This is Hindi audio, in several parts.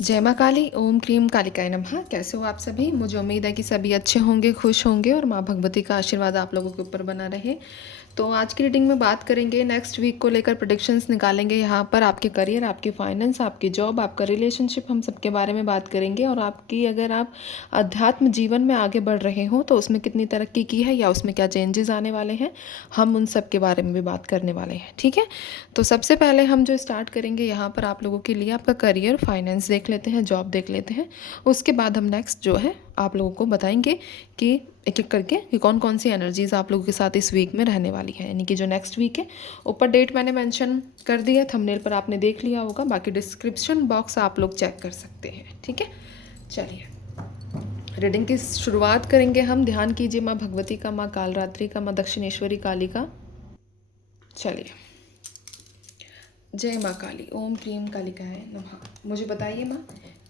जय माँ काली ओम क्रीम कालिकाय नमः। कैसे हो आप सभी? मुझे उम्मीद है कि सभी अच्छे होंगे, खुश होंगे और माँ भगवती का आशीर्वाद आप लोगों के ऊपर बना रहे। तो आज की रीडिंग में बात करेंगे, नेक्स्ट वीक को लेकर प्रेडिक्शंस निकालेंगे यहाँ पर। आपके करियर, आपकी फाइनेंस, आपकी जॉब, आपका रिलेशनशिप, हम सबके बारे में बात करेंगे। और आपकी अगर आप अध्यात्म जीवन में आगे बढ़ रहे हो तो उसमें कितनी तरक्की की है या उसमें क्या चेंजेस आने वाले हैं, हम उन सब के बारे में भी बात करने वाले हैं। ठीक है, तो सबसे पहले हम जो स्टार्ट करेंगे यहाँ पर आप लोगों के लिए आपका करियर, फाइनेंस देख लेते हैं, जॉब देख लेते हैं। उसके बाद हम नेक्स्ट जो है आप लोगों को बताएंगे कि एक एक करके कि कौन कौन सी एनर्जीज आप लोगों के साथ इस वीक में रहने वाली है, यानी कि जो नेक्स्ट वीक है। ऊपर डेट मैंने मेंशन कर दी है, थंबनेल पर आपने देख लिया होगा, बाकी डिस्क्रिप्शन बॉक्स आप लोग चेक कर सकते हैं। ठीक है, चलिए रीडिंग की शुरुआत करेंगे हम। ध्यान कीजिए माँ भगवती का, माँ कालरात्रि का, माँ दक्षिणेश्वरी काली का। चलिए, जय माँ काली ओम क्रीम कालिकाय नमः। मुझे बताइए माँ,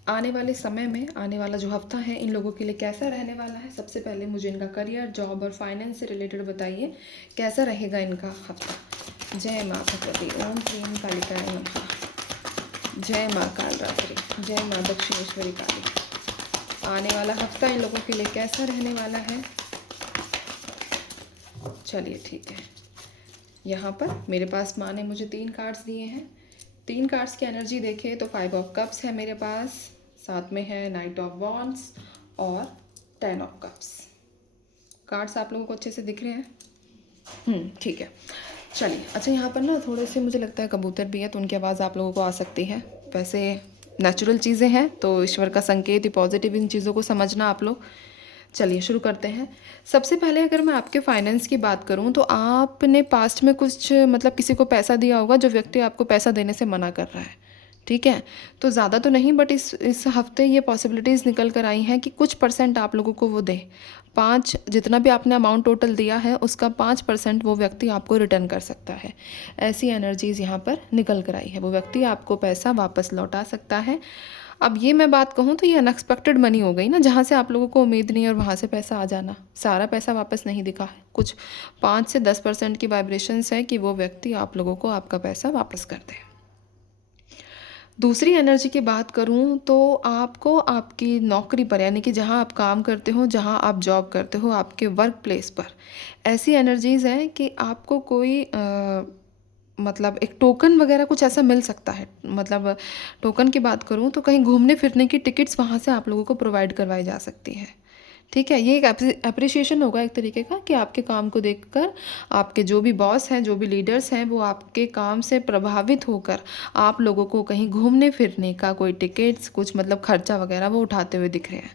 आने वाले समय में, आने वाला जो हफ्ता है इन लोगों के लिए कैसा रहने वाला है? सबसे पहले मुझे इनका करियर, जॉब और फाइनेंस से रिलेटेड बताइए, कैसा रहेगा इनका हफ्ता। जय माँ भगवती ओम क्रीम कालिकाय नमः। जय माँ कालरात्रि, जय माँ दक्षिणेश्वरी काली। आने वाला हफ्ता इन लोगों के लिए कैसा रहने वाला है? चलिए ठीक है, यहाँ पर मेरे पास माँ ने मुझे 3 कार्ड्स दिए हैं। 3 कार्ड्स की एनर्जी देखें तो 5 ऑफ कप्स है मेरे पास, साथ में है नाइट ऑफ वॉन्ड्स और 10 ऑफ कप्स। कार्ड्स आप लोगों को अच्छे से दिख रहे हैं? ठीक है, चलिए। अच्छा, यहाँ पर ना थोड़े से मुझे लगता है कबूतर भी है, तो उनकी आवाज़ आप लोगों को आ सकती है। वैसे नेचुरल चीज़ें हैं तो ईश्वर का संकेत, पॉजिटिव इन चीज़ों को समझना आप लोग। चलिए शुरू करते हैं। सबसे पहले अगर मैं आपके फाइनेंस की बात करूं तो आपने पास्ट में कुछ मतलब किसी को पैसा दिया होगा, जो व्यक्ति आपको पैसा देने से मना कर रहा है। ठीक है, तो ज़्यादा तो नहीं, बट इस हफ्ते ये पॉसिबिलिटीज़ निकल कर आई हैं कि कुछ परसेंट आप लोगों को वो दे। 5, जितना भी आपने अमाउंट टोटल दिया है उसका 5% वो व्यक्ति आपको रिटर्न कर सकता है। ऐसी एनर्जीज़ यहाँ पर निकल कर आई है। वो व्यक्ति आपको पैसा वापस लौटा सकता है। अब ये मैं बात कहूँ तो ये अनएक्सपेक्टेड मनी हो गई ना, जहाँ से आप लोगों को उम्मीद नहीं और वहाँ से पैसा आ जाना। सारा पैसा वापस नहीं दिखा है, कुछ 5 से 10% की वाइब्रेशंस है कि वो व्यक्ति आप लोगों को आपका पैसा वापस कर दे। दूसरी एनर्जी की बात करूँ तो आपको आपकी नौकरी पर, यानी कि जहाँ आप काम करते हो, जहाँ आप जॉब करते हो, आपके वर्क प्लेस पर ऐसी एनर्जीज़ हैं कि आपको कोई मतलब एक टोकन वगैरह कुछ ऐसा मिल सकता है। मतलब टोकन की बात करूँ तो कहीं घूमने फिरने की टिकट्स वहाँ से आप लोगों को प्रोवाइड करवाई जा सकती है। ठीक है, ये एक अप्रिसिएशन होगा एक तरीके का कि आपके काम को देखकर आपके जो भी बॉस हैं, जो भी लीडर्स हैं, वो आपके काम से प्रभावित होकर आप लोगों को कहीं घूमने फिरने का कोई टिकट्स, कुछ मतलब खर्चा वगैरह वो उठाते हुए दिख रहे हैं।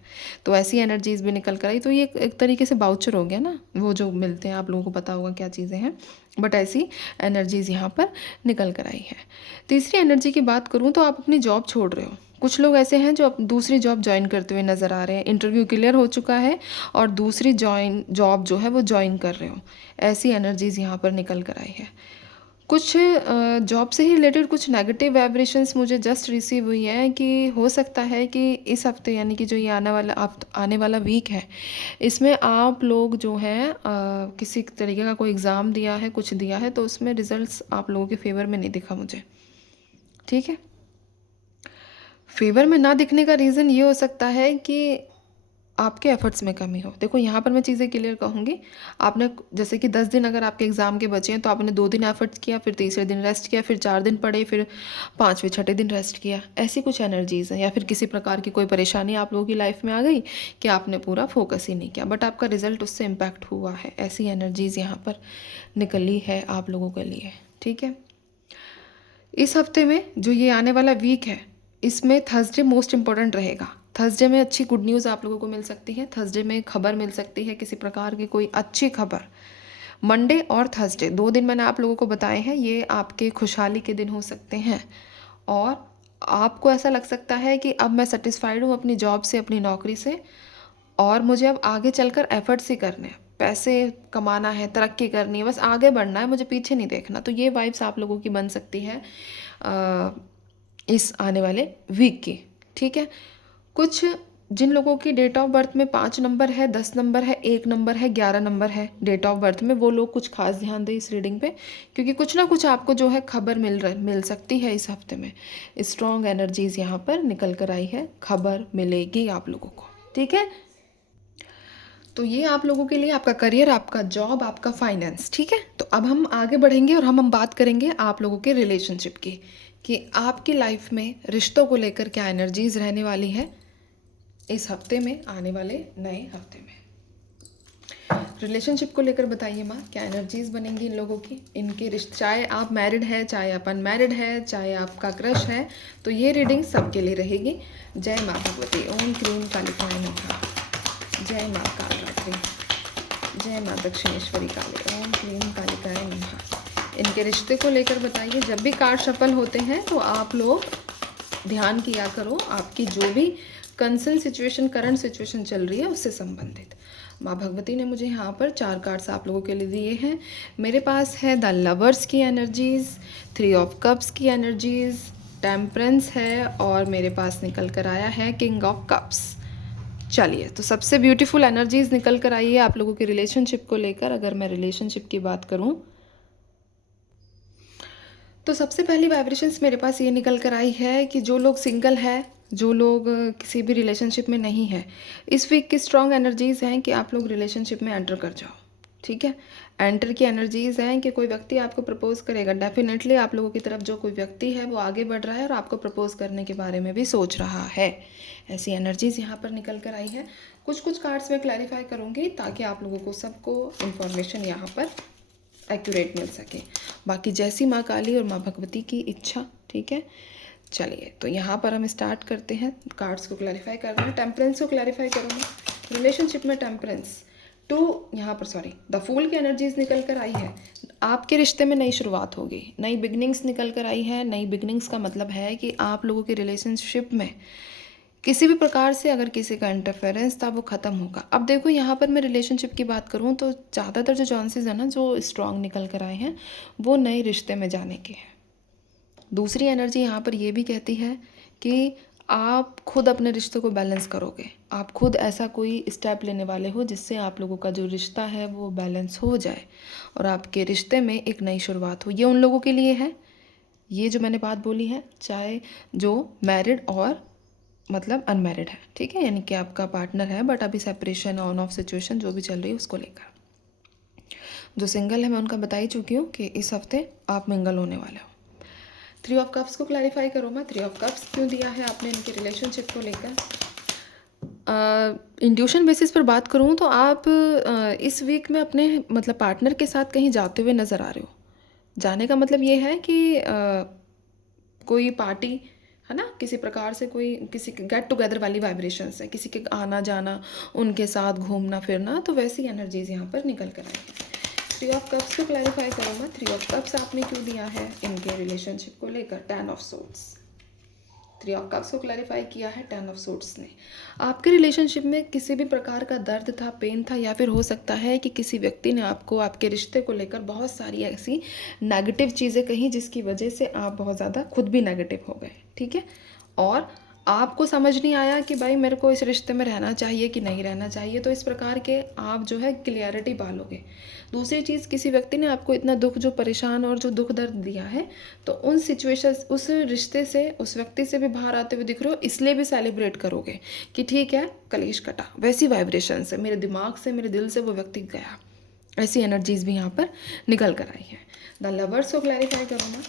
तो ऐसी एनर्जीज भी निकल कर आई, तो ये एक तरीके से बाउचर हो गया ना, वो जो मिलते हैं, आप लोगों को पता होगा क्या चीज़ें हैं, बट ऐसी एनर्जीज यहाँ पर निकल कर आई है। तीसरी एनर्जी की बात करूँ तो आप अपनी जॉब छोड़ रहे हो। कुछ लोग ऐसे हैं जो दूसरी जॉब ज्वाइन करते हुए नज़र आ रहे हैं, इंटरव्यू क्लियर हो चुका है और दूसरी जॉब जो है वो ज्वाइन कर रहे हो। ऐसी एनर्जीज़ यहाँ पर निकल कर आई है। कुछ जॉब से ही रिलेटेड कुछ नेगेटिव वाइब्रेशंस मुझे जस्ट रिसीव हुई है कि हो सकता है कि इस हफ्ते, यानी कि जो ये आने वाला वीक है, इसमें आप लोग जो हैं किसी तरीके का कोई एग्ज़ाम दिया है, कुछ दिया है, तो उसमें रिजल्ट्स आप लोगों के फेवर में नहीं दिखा मुझे। ठीक है, फेवर में ना दिखने का रीज़न ये हो सकता है कि आपके एफर्ट्स में कमी हो। देखो यहाँ पर मैं चीज़ें क्लियर कहूँगी। आपने जैसे कि 10 दिन अगर आपके एग्ज़ाम के बचे हैं तो आपने 2 दिन एफर्ट्स किया, फिर तीसरे दिन रेस्ट किया, फिर 4 दिन पढ़े, फिर 5वें 6ठे दिन रेस्ट किया। ऐसी कुछ एनर्जीज़ हैं, या फिर किसी प्रकार की कोई परेशानी आप लोगों की लाइफ में आ गई कि आपने पूरा फोकस ही नहीं किया, बट आपका रिजल्ट उससे इम्पैक्ट हुआ है। ऐसी एनर्जीज़ यहाँ पर निकली है आप लोगों के लिए। ठीक है, इस हफ्ते में जो ये आने वाला वीक है, इसमें थर्सडे मोस्ट इम्पॉर्टेंट रहेगा। थर्सडे में अच्छी गुड न्यूज़ आप लोगों को मिल सकती है। थर्सडे में खबर मिल सकती है, किसी प्रकार की कोई अच्छी खबर। मंडे और थर्सडे 2 दिन मैंने आप लोगों को बताए हैं, ये आपके खुशहाली के दिन हो सकते हैं। और आपको ऐसा लग सकता है कि अब मैं सेटिस्फाइड हूँ अपनी जॉब से, अपनी नौकरी से, और मुझे अब आगे चलकर एफर्ट्स ही करने हैं, पैसे कमाना है, तरक्की करनी है, बस आगे बढ़ना है, मुझे पीछे नहीं देखना। तो ये वाइब्स आप लोगों की बन सकती है इस आने वाले वीक की। ठीक है, कुछ जिन लोगों की डेट ऑफ बर्थ में 5 नंबर है, 10 नंबर है, 1 नंबर है, 11 नंबर है डेट ऑफ बर्थ में, वो लोग कुछ खास ध्यान दें इस रीडिंग पे, क्योंकि कुछ ना कुछ आपको जो है खबर मिल सकती है इस हफ्ते में। स्ट्रॉन्ग एनर्जीज यहाँ पर निकल कर आई है, खबर मिलेगी आप लोगों को, ठीक है। तो ये आप लोगों के लिए आपका करियर, आपका जॉब, आपका फाइनेंस, ठीक है। तो अब हम आगे बढ़ेंगे और हम बात करेंगे आप लोगों के रिलेशनशिप की, कि आपकी लाइफ में रिश्तों को लेकर क्या एनर्जीज रहने वाली है इस हफ्ते में, आने वाले नए हफ्ते में। रिलेशनशिप को लेकर बताइए माँ, क्या एनर्जीज बनेंगी इन लोगों की, इनके रिश्ते, चाहे आप मैरिड है, चाहे आप अनमैरिड है, चाहे आपका क्रश है, तो ये रीडिंग सबके लिए रहेगी। जय माँ भगवती, ओम क्लीम कालिकाय नमः। जय माँ कालरात्रि, जय माँ दक्षिणेश्वरी काली, ओम क्लीम कालिकाय नमः। इनके रिश्ते को लेकर बताइए। जब भी कार्ड सफल होते हैं तो आप लोग ध्यान किया करो आपकी जो भी कंसर्न सिचुएशन, करंट सिचुएशन चल रही है उससे संबंधित। माँ भगवती ने मुझे यहाँ पर 4 कार्ड्स आप लोगों के लिए दिए हैं। मेरे पास है द लवर्स की एनर्जीज़, 3 ऑफ कप्स की एनर्जीज़, टेम्परेंस है, और मेरे पास निकल कर आया है किंग ऑफ कप्स। चलिए, तो सबसे ब्यूटीफुल एनर्जीज निकल कर आई है आप लोगों के रिलेशनशिप को लेकर। अगर मैं रिलेशनशिप की बात करूं तो सबसे पहली वाइब्रेशंस मेरे पास ये निकल कर आई है कि जो लोग सिंगल है, जो लोग किसी भी रिलेशनशिप में नहीं है, इस वीक की स्ट्रॉन्ग एनर्जीज हैं कि आप लोग रिलेशनशिप में एंटर कर जाओ, ठीक है। एंटर की एनर्जीज हैं कि कोई व्यक्ति आपको प्रपोज करेगा, डेफिनेटली आप लोगों की तरफ जो कोई व्यक्ति है वो आगे बढ़ रहा है और आपको प्रपोज करने के बारे में भी सोच रहा है। ऐसी एनर्जीज यहाँ पर निकल कर आई है। कुछ कार्ड्स में क्लैरिफाई करूँगी ताकि आप लोगों को सबको इन्फॉर्मेशन यहाँ पर एक्यूरेट मिल सके। बाकी जैसी माँ काली और माँ भगवती की इच्छा, ठीक है। चलिए, तो यहाँ पर हम स्टार्ट करते हैं कार्ड्स को क्लैरिफाई करना है। टेम्परेंस को क्लैरिफाई करूँगा। रिलेशनशिप में टेम्परेंस यहाँ पर द फूल की एनर्जीज निकल कर आई है। आपके रिश्ते में नई शुरुआत होगी, नई बिगनिंग्स निकल कर आई है। नई बिगनिंग्स का मतलब है कि आप लोगों के रिलेशनशिप में किसी भी प्रकार से अगर किसी का इंटरफेरेंस था वो ख़त्म होगा। अब देखो, यहाँ पर मैं रिलेशनशिप की बात करूँ तो ज़्यादातर जो चांसेस है ना, जो स्ट्रॉन्ग निकल कर आए हैं, वो नए रिश्ते में जाने के हैं। दूसरी एनर्जी यहाँ पर ये भी कहती है कि आप खुद अपने रिश्तों को बैलेंस करोगे। आप खुद ऐसा कोई स्टेप लेने वाले हो जिससे आप लोगों का जो रिश्ता है वो बैलेंस हो जाए और आपके रिश्ते में एक नई शुरुआत हो। ये उन लोगों के लिए है, ये जो मैंने बात बोली है, चाहे जो मैरिड और मतलब अनमैरिड है, ठीक है, यानी कि आपका पार्टनर है बट अभी सेपरेशन, ऑन ऑफ सिचुएशन जो भी चल रही है उसको लेकर। जो सिंगल है मैं उनका बता ही चुकी हूँ कि इस हफ्ते आप मिंगल होने वाले हो। 3 ऑफ कप्स को क्लैरिफाई करो मैं, 3 ऑफ कप्स क्यों दिया है आपने इनके रिलेशनशिप को लेकर। इंट्यूशन बेसिस पर बात करूँ तो आप इस वीक में अपने मतलब पार्टनर के साथ कहीं जाते हुए नज़र आ रहे हो। जाने का मतलब ये है कि कोई पार्टी है ना, किसी प्रकार से कोई किसी गेट टुगेदर वाली वाइब्रेशंस है, किसी के आना जाना, उनके साथ घूमना फिरना, तो वैसी एनर्जीज यहाँ पर निकल कर आई है। 3 ऑफ कप्स को क्लैरिफाई करो मैं, 3 ऑफ कप्स आपने क्यों दिया है इनके रिलेशनशिप को लेकर। 10 ऑफ सोर्ड्स, 3 ऑफ कप्स को क्लैरिफाई किया है 10 ऑफ सोर्ड्स ने। आपके रिलेशनशिप में किसी भी प्रकार का दर्द था, पेन था, या फिर हो सकता है कि किसी व्यक्ति ने आपको आपके रिश्ते को लेकर बहुत सारी ऐसी नेगेटिव चीज़ें कही जिसकी वजह से आप बहुत ज़्यादा खुद भी नेगेटिव हो गए, ठीक है। और आपको समझ नहीं आया कि भाई मेरे को इस रिश्ते में रहना चाहिए कि नहीं रहना चाहिए, तो इस प्रकार के आप जो है क्लियरिटी पालोगे। दूसरी चीज़, किसी व्यक्ति ने आपको इतना दुख, जो परेशान और जो दुख दर्द दिया है, तो उन सिचुएशन, उस रिश्ते से, उस व्यक्ति से भी बाहर आते हुए दिख रहे हो, इसलिए भी सेलिब्रेट करोगे कि ठीक है कलेश कटा। वैसी वाइब्रेशन से मेरे दिमाग से, मेरे दिल से वो व्यक्ति गया। ऐसी एनर्जीज भी यहाँ पर निकल कर आई है। द लवर्स को क्लैरिफाई करो ना,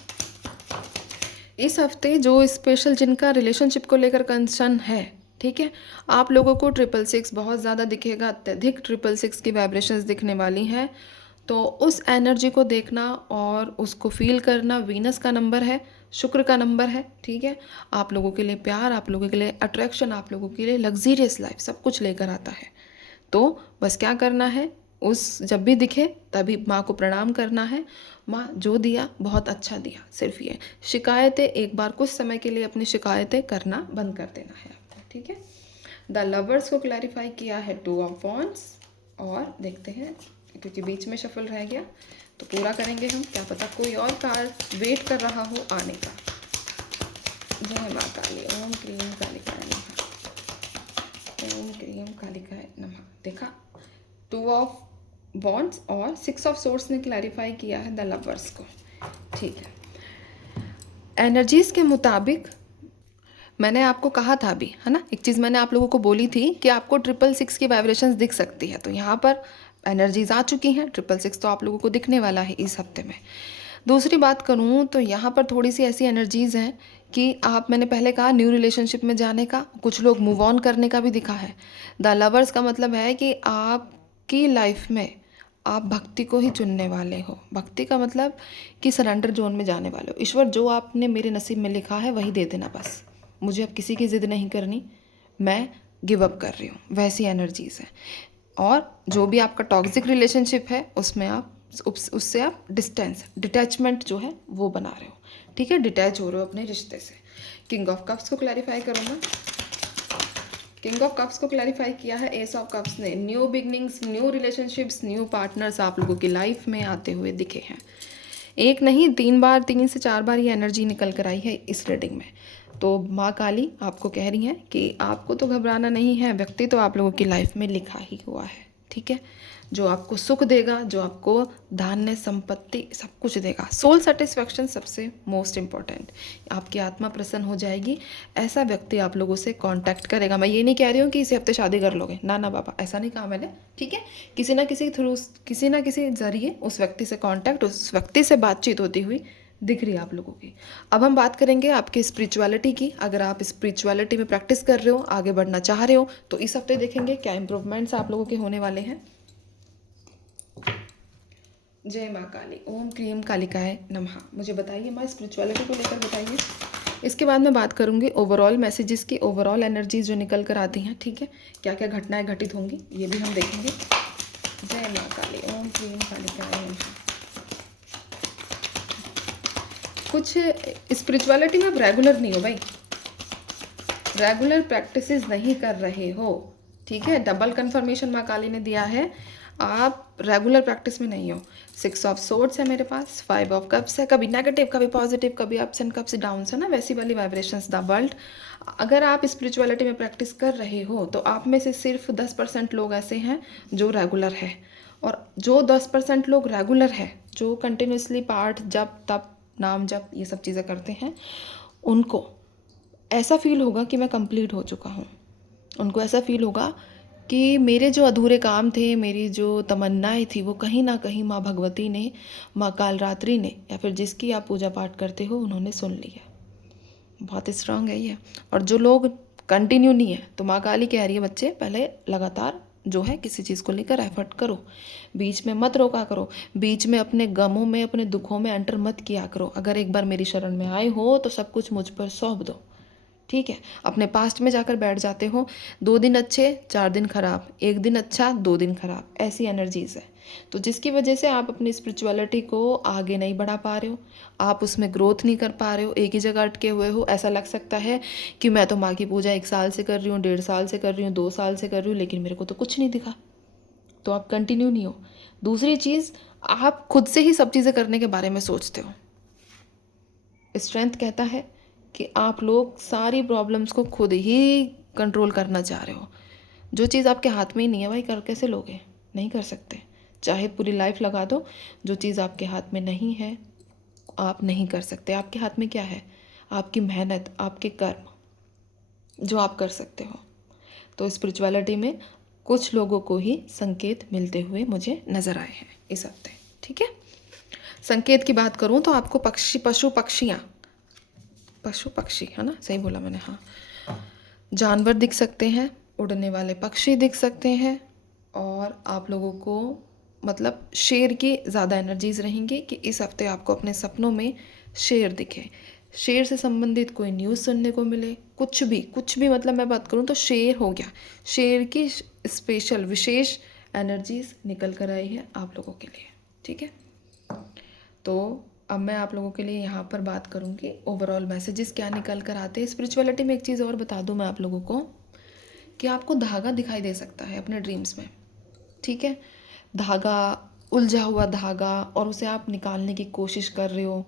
इस हफ्ते जो स्पेशल जिनका रिलेशनशिप को लेकर कंसर्न है, ठीक है, आप लोगों को 666 बहुत ज़्यादा दिखेगा, अत्यधिक 666 की वाइब्रेशंस दिखने वाली हैं। तो उस एनर्जी को देखना और उसको फील करना। वीनस का नंबर है, शुक्र का नंबर है, ठीक है। आप लोगों के लिए प्यार, आप लोगों के लिए अट्रैक्शन, आप लोगों के लिए लग्जीरियस लाइफ सब कुछ लेकर आता है। तो बस क्या करना है, उस जब भी दिखे तभी माँ को प्रणाम करना है। माँ जो दिया बहुत अच्छा दिया, सिर्फ ये शिकायतें एक बार कुछ समय के लिए अपनी शिकायतें करना बंद कर देना है आपको, ठीक है। द लवर्स को क्लैरिफाई किया है 2 ऑफ वॉन्ड्स, और देखते हैं क्योंकि बीच में शफल रह गया तो पूरा करेंगे हम, क्या पता कोई और कार्ड वेट कर रहा हो आने का। जय माँ काली, ओम क्लीम कालिकाय नमः। कालिकाय नमः। देखा, 2 ऑफ वॉन्ड्स और 6 ऑफ सोर्ड्स ने क्लैरिफाई किया है द लवर्स को। ठीक है, एनर्जीज के मुताबिक मैंने आपको कहा था अभी, है ना, एक चीज़ मैंने आप लोगों को बोली थी कि आपको 666 की वाइब्रेशंस दिख सकती है। तो यहाँ पर एनर्जीज आ चुकी हैं, 666 तो आप लोगों को दिखने वाला है इस हफ्ते में। दूसरी बात करूँ तो यहाँ पर थोड़ी सी ऐसी एनर्जीज़ हैं कि आप, मैंने पहले कहा न्यू रिलेशनशिप में जाने का, कुछ लोग मूव ऑन करने का भी दिखा है। द लवर्स का मतलब है कि आपकी लाइफ में आप भक्ति को ही चुनने वाले हो। भक्ति का मतलब कि सरेंडर जोन में जाने वाले हो। ईश्वर, जो आपने मेरे नसीब में लिखा है वही दे देना बस, मुझे अब किसी की ज़िद नहीं करनी, मैं गिव अप कर रही हूँ, वैसी एनर्जीज़ है। और जो भी आपका टॉक्सिक रिलेशनशिप है उसमें आप उससे आप डिटैचमेंट जो है वो बना रहे हो। ठीक है, डिटैच हो रहे हो अपने रिश्ते से। किंग ऑफ कप्स को क्लैरिफाई करूँगा। किंग ऑफ कप्स को क्लैरिफाई किया है एस ऑफ कप्स ने। New beginnings, new relationships, new partners आप लोगों की लाइफ में आते हुए दिखे हैं। एक नहीं, 3 बार, 3 से 4 बार ये एनर्जी निकल कर आई है इस रीडिंग में। तो माँ काली आपको कह रही हैं कि आपको तो घबराना नहीं है, व्यक्ति तो आप लोगों की लाइफ में लिखा ही हुआ है। ठीक है, जो आपको सुख देगा, जो आपको धान्य संपत्ति सब कुछ देगा। सोल सेटिस्फैक्शन सबसे मोस्ट इम्पॉर्टेंट, आपकी आत्मा प्रसन्न हो जाएगी। ऐसा व्यक्ति आप लोगों से कांटेक्ट करेगा। मैं ये नहीं कह रही हूँ कि इसी हफ्ते शादी कर लोगे, ना ना बाबा, ऐसा नहीं कहा मैंने। ठीक है, किसी ना किसी थ्रू, किसी ना किसी जरिए उस व्यक्ति से कांटेक्ट, उस व्यक्ति से बातचीत होती हुई दिख रही है आप लोगों की। अब हम बात करेंगे आपकी स्पिरिचुअलिटी की। अगर आप स्पिरिचुअलिटी में प्रैक्टिस कर रहे हो, आगे बढ़ना चाह रहे हो, तो इस हफ्ते देखेंगे क्या इंप्रूवमेंट्स आप लोगों के होने वाले हैं। जय माँ काली, ओम क्रीम कालिकाय नमः। मुझे बताइए माँ, स्पिरिचुअलिटी को लेकर बताइए। इसके बाद मैं बात करूँगी ओवरऑल मैसेजेस की, ओवरऑल एनर्जीज जो निकल कर आती हैं। ठीक है, क्या क्या घटनाएं घटित होंगी ये भी हम देखेंगे। जय माँ काली, ओम क्रीम कालिकाय नमः। कुछ स्पिरिचुअलिटी में आप रेगुलर नहीं हो भाई, रेगुलर प्रैक्टिसेस नहीं कर रहे हो। ठीक है, डबल कंफर्मेशन माँ काली ने दिया है, आप रेगुलर प्रैक्टिस में नहीं हो। 6 ऑफ सोर्ड्स है मेरे पास, 5 ऑफ कप्स है, कभी नेगेटिव कभी पॉजिटिव, कभी अप्स एंड कप्स डाउन्स, है ना, वैसी वाली वाइब्रेशंस द वर्ल्ड। अगर आप स्पिरिचुअलिटी में प्रैक्टिस कर रहे हो तो आप में से सिर्फ 10% लोग ऐसे हैं जो रेगुलर है। और जो 10% लोग रेगुलर है, जो कंटिन्यूसली पाठ, जप, तप, नाम जप, ये सब चीज़ें करते हैं, उनको ऐसा फील होगा कि मैं कंप्लीट हो चुका हूँ। उनको ऐसा फील होगा कि मेरे जो अधूरे काम थे, मेरी जो तमन्नाएं थी, वो कहीं ना कहीं माँ भगवती ने, माँ कालरात्रि ने, या फिर जिसकी आप पूजा पाठ करते हो, उन्होंने सुन लिया। बहुत स्ट्रांग है ये। और जो लोग कंटिन्यू नहीं है, तो माँ काली कह रही है बच्चे, पहले लगातार जो है किसी चीज़ को लेकर एफर्ट करो, बीच में मत रोका करो, बीच में अपने गमों में, अपने दुखों में एंटर मत किया करो। अगर एक बार मेरी शरण में आए हो तो सब कुछ मुझ पर सौंप दो। ठीक है, अपने पास्ट में जाकर बैठ जाते हो। 2 दिन अच्छे, 4 दिन खराब, 1 दिन अच्छा, 2 दिन खराब, ऐसी एनर्जीज है। तो जिसकी वजह से आप अपनी स्पिरिचुअलिटी को आगे नहीं बढ़ा पा रहे हो, आप उसमें ग्रोथ नहीं कर पा रहे हो, एक ही जगह अटके हुए हो। ऐसा लग सकता है कि मैं तो माँ की पूजा 1 साल से कर रही हूँ, 1.5 साल से कर रही हूँ, 2 साल से कर रही हूँ, लेकिन मेरे को तो कुछ नहीं दिखा। तो आप कंटिन्यू नहीं हो। दूसरी चीज़, आप खुद से ही सब चीज़ें करने के बारे में सोचते हो। स्ट्रेंथ कहता है कि आप लोग सारी प्रॉब्लम्स को खुद ही कंट्रोल करना चाह रहे हो। जो चीज़ आपके हाथ में ही नहीं है भाई, कर कैसे लोगे? नहीं कर सकते, चाहे पूरी लाइफ लगा दो। जो चीज़ आपके हाथ में नहीं है आप नहीं कर सकते। आपके हाथ में क्या है? आपकी मेहनत, आपके कर्म, जो आप कर सकते हो। तो स्पिरिचुअलिटी में कुछ लोगों को ही संकेत मिलते हुए मुझे नज़र आए हैं इस हफ्ते। ठीक है, संकेत की बात करूं तो आपको पशु पक्षी, है ना, सही बोला मैंने, हाँ, जानवर दिख सकते हैं, उड़ने वाले पक्षी दिख सकते हैं। और आप लोगों को मतलब शेर की ज़्यादा एनर्जीज रहेंगी कि इस हफ्ते आपको अपने सपनों में शेर दिखे, शेर से संबंधित कोई न्यूज़ सुनने को मिले, कुछ भी मतलब मैं बात करूँ तो शेर हो गया। शेर की स्पेशल विशेष एनर्जीज निकल कर आई है आप लोगों के लिए। ठीक है, तो अब मैं आप लोगों के लिए यहाँ पर बात करूँगी ओवरऑल मैसेजेस क्या निकल कर आते हैं। स्पिरिचुअलिटी में एक चीज़ और बता दूँ मैं आप लोगों को कि आपको धागा दिखाई दे सकता है अपने ड्रीम्स में। ठीक है, धागा, उलझा हुआ धागा, और उसे आप निकालने की कोशिश कर रहे हो,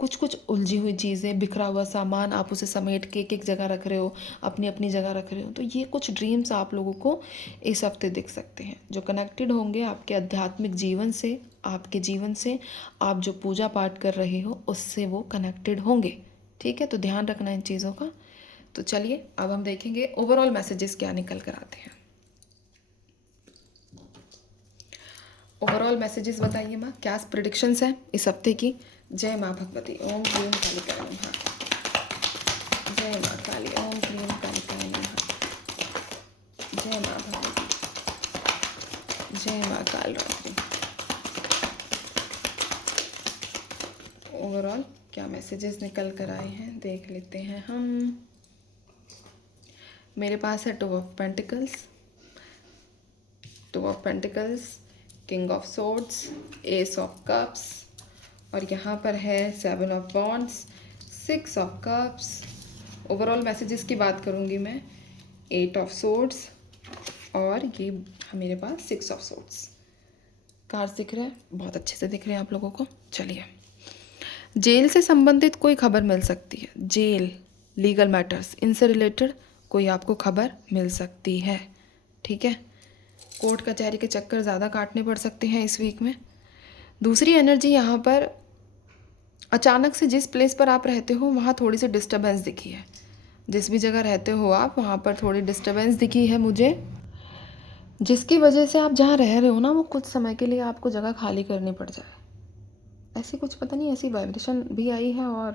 कुछ कुछ उलझी हुई चीज़ें, बिखरा हुआ सामान, आप उसे समेट के एक एक जगह रख रहे हो, अपनी अपनी जगह रख रहे हो। तो ये कुछ ड्रीम्स आप लोगों को इस हफ्ते दिख सकते हैं, जो कनेक्टेड होंगे आपके आध्यात्मिक जीवन से, आपके जीवन से, आप जो पूजा पाठ कर रहे हो उससे वो कनेक्टेड होंगे। ठीक है, तो ध्यान रखना इन चीज़ों का। तो चलिए अब हम देखेंगे ओवरऑल मैसेजेस क्या निकल कर आते हैं। ओवरऑल मैसेजेस बताइए माँ, क्या प्रिडिक्शंस हैं इस हफ्ते की। जय माँ भगवती, ओम क्लीम कालिकाय नमः। जय माँ काली, ओम क्लीम कालिकाय नमः। जय माँ भगवती, जय माँ काल रात्रि। ओवरऑल क्या मैसेजेस निकल कर आए हैं देख लेते हैं हम। मेरे पास है two of pentacles, two of pentacles, king of swords, S of cups, और यहाँ पर है seven of wands, six of cups. Overall messages की बात करूँगी मैं, एट ऑफ सोर्ड्स, और ये मेरे पास सिक्स ऑफ सोर्ड्स। कार्ड्स दिख रहे हैं, बहुत अच्छे से दिख रहे हैं आप लोगों को। चलिए, जेल से संबंधित कोई खबर मिल सकती है, जेल, लीगल मैटर्स, इनसे रिलेटेड कोई आपको खबर मिल सकती है। ठीक है, कोर्ट कचहरी के चक्कर ज़्यादा काटने पड़ सकते हैं इस वीक में। दूसरी एनर्जी यहाँ पर, अचानक से जिस प्लेस पर आप रहते हो वहाँ थोड़ी सी डिस्टर्बेंस दिखी है। जिस भी जगह रहते हो आप, वहाँ पर थोड़ी डिस्टर्बेंस दिखी है मुझे, जिसकी वजह से आप जहाँ रह रहे हो ना, वो कुछ समय के लिए आपको जगह खाली करनी पड़ जाए। ऐसी कुछ पता नहीं, ऐसी वाइब्रेशन भी आई है और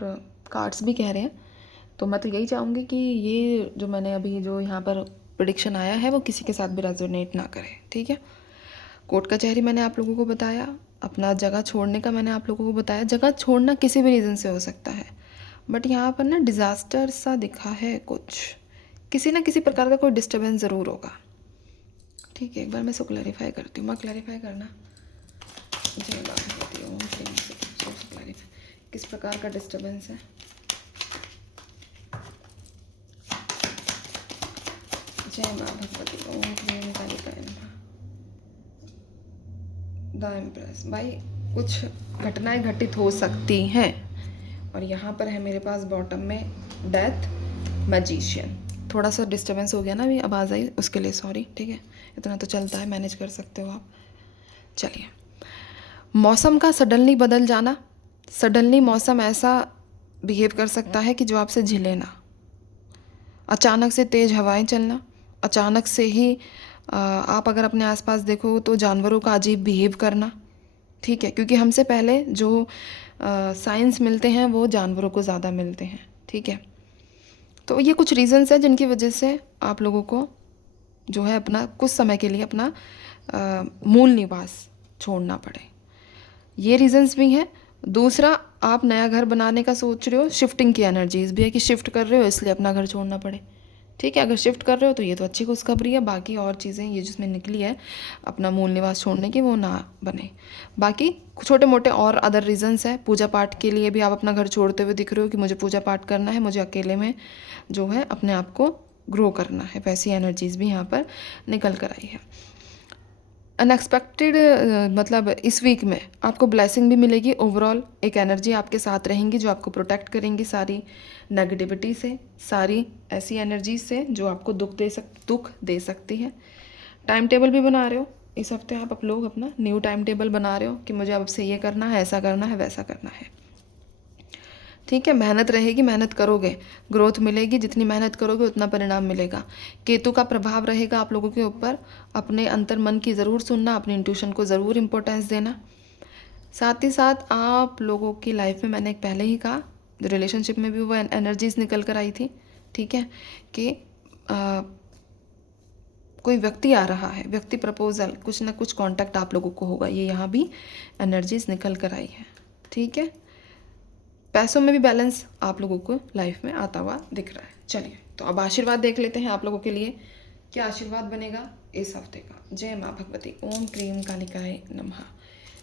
कार्ड्स भी कह रहे हैं। तो मैं तो यही चाहूँगी कि ये जो मैंने अभी जो यहाँ पर प्रेडिक्शन आया है वो किसी के साथ भी रेजोनेट ना करे। ठीक है, कोर्ट कचहरी मैंने आप लोगों को बताया, अपना जगह छोड़ने का मैंने आप लोगों को बताया। जगह छोड़ना किसी भी रीज़न से हो सकता है, बट यहाँ पर ना डिज़ास्टर सा दिखा है कुछ, किसी ना किसी प्रकार का कोई डिस्टर्बेंस ज़रूर होगा। ठीक है, एक बार मैं इसको क्लैरिफाई करती हूँ। मैं क्लैरिफाई करना, जय माँ भगवती, ओम क्लीम क्लैरिफाई, किस प्रकार का डिस्टर्बेंस है। जय माँ भगवती, ओम क्लीम कालिकाय नमः। द एम्प्रेस, भाई कुछ घटनाएं घटित हो सकती हैं। और यहाँ पर है मेरे पास बॉटम में डेथ, मैजिशियन। थोड़ा सा डिस्टर्बेंस हो गया ना, अभी आवाज़ आई उसके लिए सॉरी। ठीक है, इतना तो चलता है, मैनेज कर सकते हो आप। चलिए, मौसम का सडनली बदल जाना, सडनली मौसम ऐसा बिहेव कर सकता है कि जो आपसे झिले ना। अचानक से तेज़ हवाएं चलना, अचानक से ही आप अगर अपने आसपास देखो तो जानवरों का अजीब बिहेव करना। ठीक है, क्योंकि हमसे पहले जो साइंस मिलते हैं वो जानवरों को ज़्यादा मिलते हैं। ठीक है, तो ये कुछ रीज़न्स हैं जिनकी वजह से आप लोगों को जो है अपना कुछ समय के लिए अपना मूल निवास छोड़ना पड़े, ये रीज़न्स भी हैं। दूसरा, आप नया घर बनाने का सोच रहे हो, शिफ्टिंग की एनर्जीज भी है कि शिफ्ट कर रहे हो इसलिए अपना घर छोड़ना पड़े। ठीक है, अगर शिफ्ट कर रहे हो तो ये तो अच्छी खुशखबरी है। बाकी और चीज़ें ये जिसमें निकली है अपना मूल निवास छोड़ने की, वो ना बने। बाकी छोटे मोटे और अदर रीजंस है। पूजा पाठ के लिए भी आप अपना घर छोड़ते हुए दिख रहे हो कि मुझे पूजा पाठ करना है, मुझे अकेले में जो है अपने आप को ग्रो करना है, वैसी एनर्जीज भी यहाँ पर निकल कर आई है। अनएक्सपेक्टेड मतलब इस वीक में आपको ब्लेसिंग भी मिलेगी। ओवरऑल एक एनर्जी आपके साथ रहेंगी जो आपको प्रोटेक्ट करेंगी सारी नेगेटिविटी से, सारी ऐसी एनर्जी से जो आपको दुख दे सकती है। टाइम टेबल भी बना रहे हो इस हफ्ते आप लोग, अपना न्यू टाइम टेबल बना रहे हो कि मुझे अब से ये करना है, ऐसा करना है, वैसा करना है। ठीक है, मेहनत रहेगी, मेहनत करोगे, ग्रोथ मिलेगी, जितनी मेहनत करोगे उतना परिणाम मिलेगा। केतु का प्रभाव रहेगा आप लोगों के ऊपर। अपने अंतर मन की ज़रूर सुनना, अपनी इंट्यूशन को ज़रूर इम्पोर्टेंस देना। साथ ही साथ आप लोगों की लाइफ में मैंने एक पहले ही कहा, जो रिलेशनशिप में भी वो एनर्जीज निकल कर आई थी। ठीक है, कि कोई व्यक्ति आ रहा है, व्यक्ति प्रपोजल, कुछ ना कुछ कांटेक्ट आप लोगों को होगा, ये यहाँ भी एनर्जीज निकल कर आई है। ठीक है, पैसों में भी बैलेंस आप लोगों को लाइफ में आता हुआ दिख रहा है। चलिए, तो अब आशीर्वाद देख लेते हैं आप लोगों के लिए क्या आशीर्वाद बनेगा इस हफ्ते का। जय माँ भगवती, ओम क्लीम कालिकाय नमः।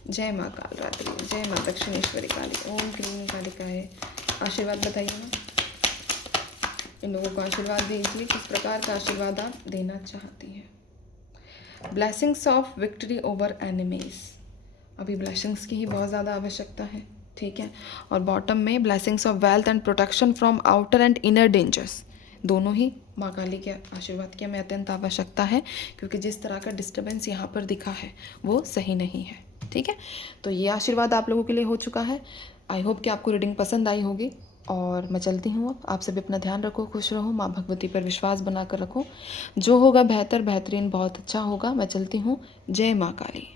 जय माँ काल रात्रि, जय माँ दक्षिणेश्वरी काली, ओम क्लीम कालिकाय। आशीर्वाद बताइए ना, इन लोगों को आशीर्वाद दीजिए, किस प्रकार का आशीर्वाद आप देना चाहती हैं। Blessings of victory over enemies, अभी ब्लेसिंग्स की ही बहुत ज़्यादा आवश्यकता है। ठीक है। और बॉटम में blessings of wealth and protection from outer and inner dangers, दोनों ही माँ काली के आशीर्वाद की हमें अत्यंत आवश्यकता है, क्योंकि जिस तरह का डिस्टर्बेंस यहाँ पर दिखा है वो सही नहीं है। ठीक है, तो ये आशीर्वाद आप लोगों के लिए हो चुका है। आई होप कि आपको रीडिंग पसंद आई होगी, और मैं चलती हूँ। अब आप सभी अपना ध्यान रखो, खुश रहो, माँ भगवती पर विश्वास बनाकर रखो। जो होगा बेहतर, बेहतरीन, बहुत अच्छा होगा। मैं चलती हूँ। जय माँ काली।